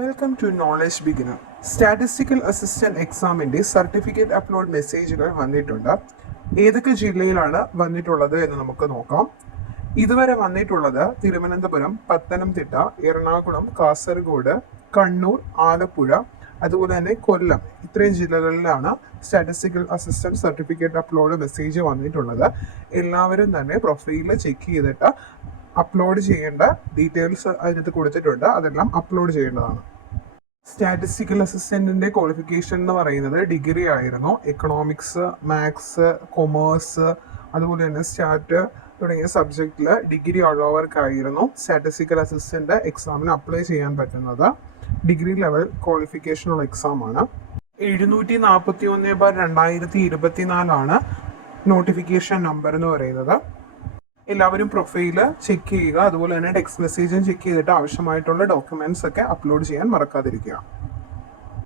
Welcome to knowledge beginner statistical assistant എക്സാമിന്റെ certificate upload മെസ്സേജുകൾ വന്നിട്ടുണ്ട്. ഏതൊക്കെ ജില്ലയിലാണ് വന്നിട്ടുള്ളത് എന്ന് നമുക്ക് നോക്കാം. ഇതുവരെ വന്നിട്ടുള്ളത് തിരുവനന്തപുരം പത്തനംതിട്ട എറണാകുളം കാസർഗോഡ് കണ്ണൂർ ആലപ്പുഴ അതുപോലെ തന്നെ കൊല്ലം. ഇത്രയും ജില്ലകളിലാണ് statistical assistant certificate upload message വന്നിട്ടുള്ളത്. എല്ലാവരും തന്നെ പ്രൊഫൈൽ ചെക്ക് ചെയ്തിട്ട് അപ്ലോഡ് ചെയ്യേണ്ട ഡീറ്റെയിൽസ് അതിനകത്ത് കൊടുത്തിട്ടുണ്ട്. അതെല്ലാം അപ്ലോഡ് ചെയ്യേണ്ടതാണ്. സ്റ്റാറ്റിസ്റ്റിക്കൽ അസിസ്റ്റന്റിന്റെ ക്വാളിഫിക്കേഷൻ എന്ന് പറയുന്നത് ഡിഗ്രി ആയിരുന്നു. എക്കണോമിക്സ് മാത്സ് കൊമേഴ്സ് അതുപോലെ തന്നെ സ്റ്റാറ്റ് തുടങ്ങിയ സബ്ജക്റ്റിൽ ഡിഗ്രി ഉള്ളവർക്കായിരുന്നു സ്റ്റാറ്റിസ്റ്റിക്കൽ അസിസ്റ്റന്റ് എക്സാമിന് അപ്ലൈ ചെയ്യാൻ പറ്റുന്നത്. ഡിഗ്രി ലെവൽ ക്വാളിഫിക്കേഷനുള്ള എക്സാമാണ് എഴുന്നൂറ്റി നാൽപ്പത്തി ഒന്ന് ബാർ രണ്ടായിരത്തി ഇരുപത്തിനാലാണ് നോട്ടിഫിക്കേഷൻ നമ്പർ എന്ന് പറയുന്നത്. എല്ലാവരും പ്രൊഫൈൽ ചെക്ക് ചെയ്യുക. അതുപോലെ തന്നെ ടെക്സ്റ്റ് മെസ്സേജും ചെക്ക് ചെയ്തിട്ട് ആവശ്യമായിട്ടുള്ള ഡോക്യുമെന്റ്സ് ഒക്കെ അപ്ലോഡ് ചെയ്യാൻ മറക്കാതിരിക്കുക.